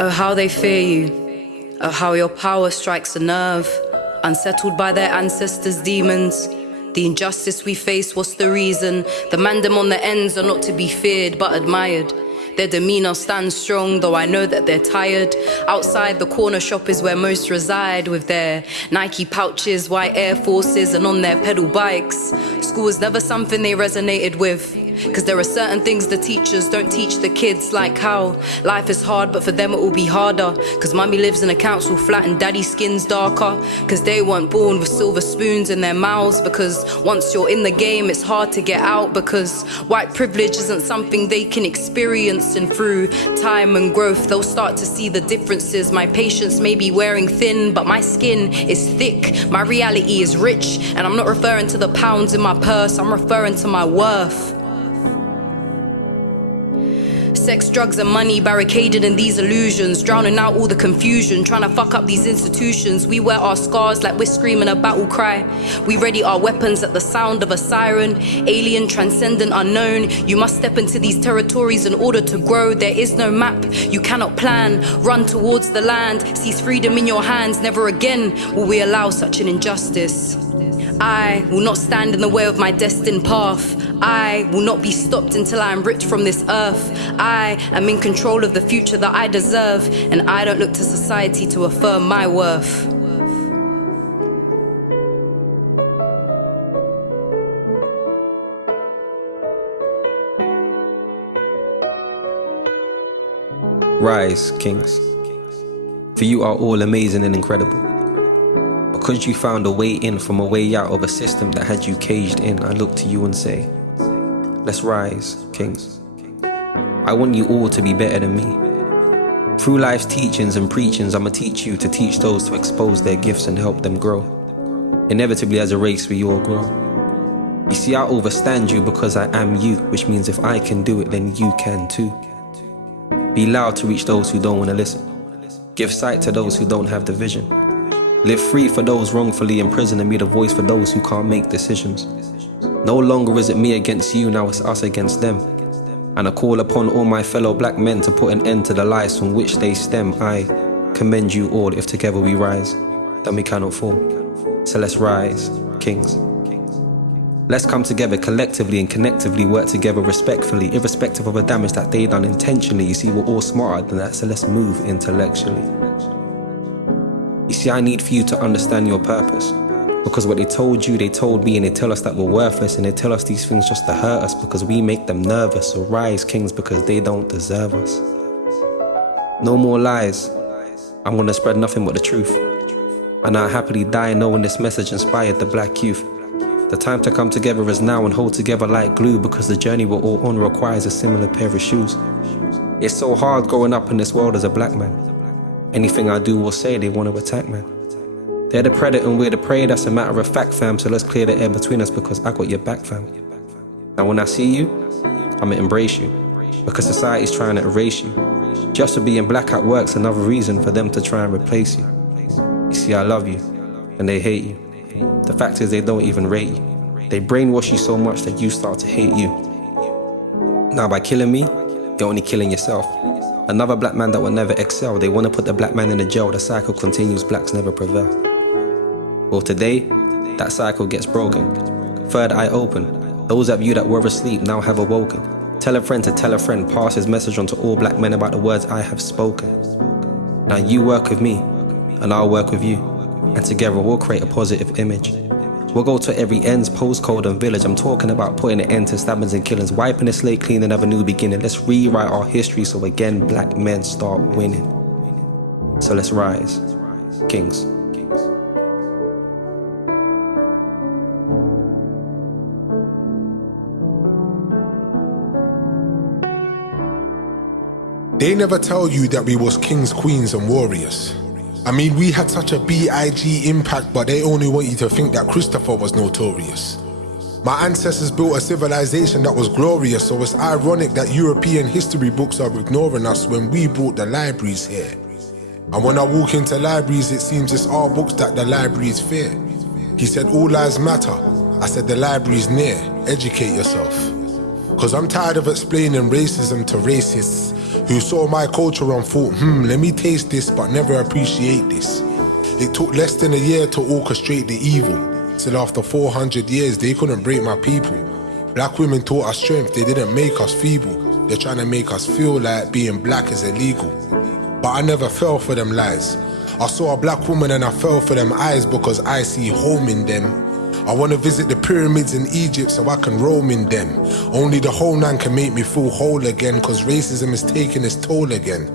Oh, how they fear you. Oh, how your power strikes a nerve. Unsettled by their ancestors' demons. The injustice we face, what's the reason? The mandem on the ends are not to be feared but admired. Their demeanor stands strong, though I know that they're tired. Outside the corner shop is where most reside, with their Nike pouches, white Air Forces, and on their pedal bikes. School is never something they resonated with, cause there are certain things the teachers don't teach the kids, like how life is hard, but for them it will be harder. Cause mummy lives in a council flat and daddy's skin's darker. Cause they weren't born with silver spoons in their mouths. Because once you're in the game, it's hard to get out. Because white privilege isn't something they can experience. And through time and growth, they'll start to see the differences. My patience may be wearing thin, but my skin is thick. My reality is rich, and I'm not referring to the pounds in my purse, I'm referring to my worth. Sex, drugs and money barricaded in these illusions, drowning out all the confusion, trying to fuck up these institutions. We wear our scars like we're screaming a battle cry. We ready our weapons at the sound of a siren. Alien, transcendent, unknown. You must step into these territories in order to grow. There is no map, you cannot plan. Run towards the land, seize freedom in your hands. Never again will we allow such an injustice. I will not stand in the way of my destined path. I will not be stopped until I am ripped from this earth. I am in control of the future that I deserve, and I don't look to society to affirm my worth. Rise, kings, for you are all amazing and incredible. Because you found a way in from a way out of a system that had you caged in, I look to you and say, let's rise, kings. I want you all to be better than me. Through life's teachings and preachings, I'ma teach you to teach those to expose their gifts and help them grow. Inevitably, as a race, we all grow. You see, I overstand you because I am you, which means if I can do it, then you can too. Be loud to reach those who don't want to listen. Give sight to those who don't have the vision. Live free for those wrongfully imprisoned and be the voice for those who can't make decisions. No longer is it me against you, now it's us against them. And I call upon all my fellow black men to put an end to the lies from which they stem. I commend you all. If together we rise, then we cannot fall. So let's rise, kings. Let's come together collectively and connectively, work together respectfully, irrespective of the damage that they done intentionally. You see, we're all smarter than that, so let's move intellectually. You see, I need for you to understand your purpose. Because what they told you, they told me, and they tell us that we're worthless, and they tell us these things just to hurt us because we make them nervous. So rise, kings, because they don't deserve us. No more lies. I'm gonna spread nothing but the truth. And I happily die knowing this message inspired the black youth. The time to come together is now and hold together like glue, because the journey we're all on requires a similar pair of shoes. It's so hard growing up in this world as a black man. Anything I do or say, they want to attack, man. They're the predator and we're the prey, that's a matter of fact, fam. So let's clear the air between us, because I got your back, fam. Now when I see you, I'ma embrace you, because society's trying to erase you. Just for being black at work's another reason for them to try and replace you. You see, I love you, and they hate you. The fact is they don't even rate you. They brainwash you so much that you start to hate you. Now by killing me, you're only killing yourself. Another black man that will never excel. They want to put the black man in a jail. The cycle continues, blacks never prevail. Well, today, that cycle gets broken. Third eye open. Those of you that were asleep now have awoken. Tell a friend to tell a friend. Pass his message on to all black men about the words I have spoken. Now you work with me, and I'll work with you. And together we'll create a positive image. We'll go to every ends, postcode and village. I'm talking about putting an end to stabbings and killings, wiping the slate clean and have a new beginning. Let's rewrite our history so again black men start winning. So let's rise, kings. They never tell you that we was kings, queens and warriors. I mean, we had such a big impact, but they only want you to think that Christopher was notorious. My ancestors built a civilization that was glorious, so it's ironic that European history books are ignoring us when we brought the libraries here. And when I walk into libraries, it seems it's our books that the libraries fear. He said, all lives matter. I said, the library's near. Educate yourself. Cause I'm tired of explaining racism to racists. who saw my culture and thought, let me taste this but never appreciate this. It took less than a year to orchestrate the evil. Till after 400 years, they couldn't break my people. Black women taught us strength, they didn't make us feeble. They're trying to make us feel like being black is illegal. But I never fell for them lies. I saw a black woman and I fell for them eyes because I see home in them. I want to visit the pyramids in Egypt so I can roam in them. Only the whole man can make me feel whole again, cause racism is taking its toll again.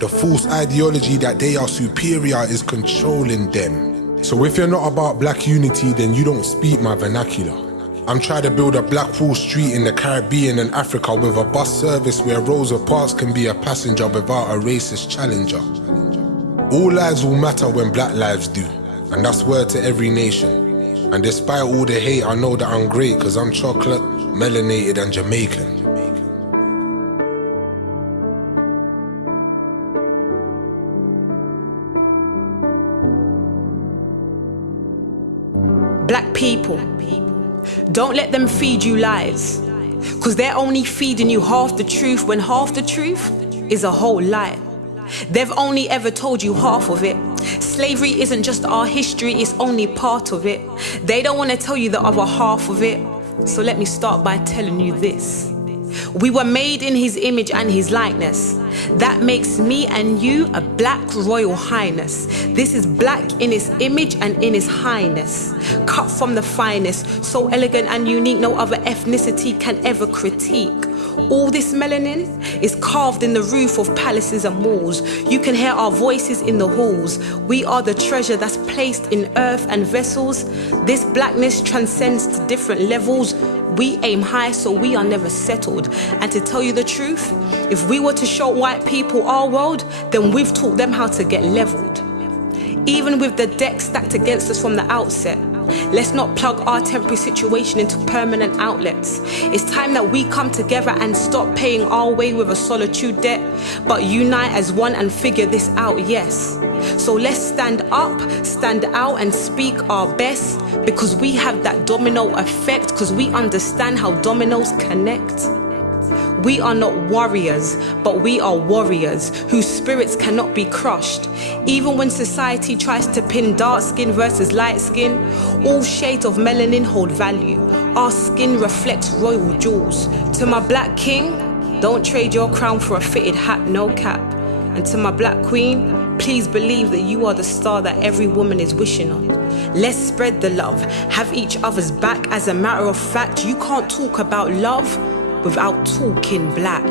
The false ideology that they are superior is controlling them. So if you're not about black unity, then you don't speak my vernacular. I'm trying to build a Black Wall Street in the Caribbean and Africa with a bus service where Rosa Parks can be a passenger without a racist challenger. All lives will matter when black lives do, and that's word to every nation. And despite all the hate, I know that I'm great cause I'm chocolate, melanated and Jamaican. Black people, don't let them feed you lies, cause they're only feeding you half the truth when half the truth is a whole lie. They've only ever told you half of it. Slavery isn't just our history, it's only part of it. They don't want to tell you the other half of it. So let me start by telling you this. We were made in his image and his likeness. That makes me and you a black royal highness. This is black in his image and in his highness. Cut from the finest, so elegant and unique, no other ethnicity can ever critique. All this melanin is carved in the roof of palaces and walls. You can hear our voices in the halls. We are the treasure that's placed in earth and vessels. This blackness transcends to different levels. We aim high, so we are never settled. And to tell you the truth, if we were to show white people our world, then we've taught them how to get leveled. Even with the deck stacked against us from the outset, let's not plug our temporary situation into permanent outlets. It's time that we come together and stop paying our way with a solitude debt, but unite as one and figure this out, yes. So let's stand up, stand out and speak our best, because we have that domino effect, because we understand how dominoes connect. We are not warriors, but we are warriors whose spirits cannot be crushed. Even when society tries to pin dark skin versus light skin, all shades of melanin hold value. Our skin reflects royal jewels. To my black king, don't trade your crown for a fitted hat, no cap. And to my black queen, please believe that you are the star that every woman is wishing on. Let's spread the love, have each other's back. As a matter of fact, you can't talk about love without talking black.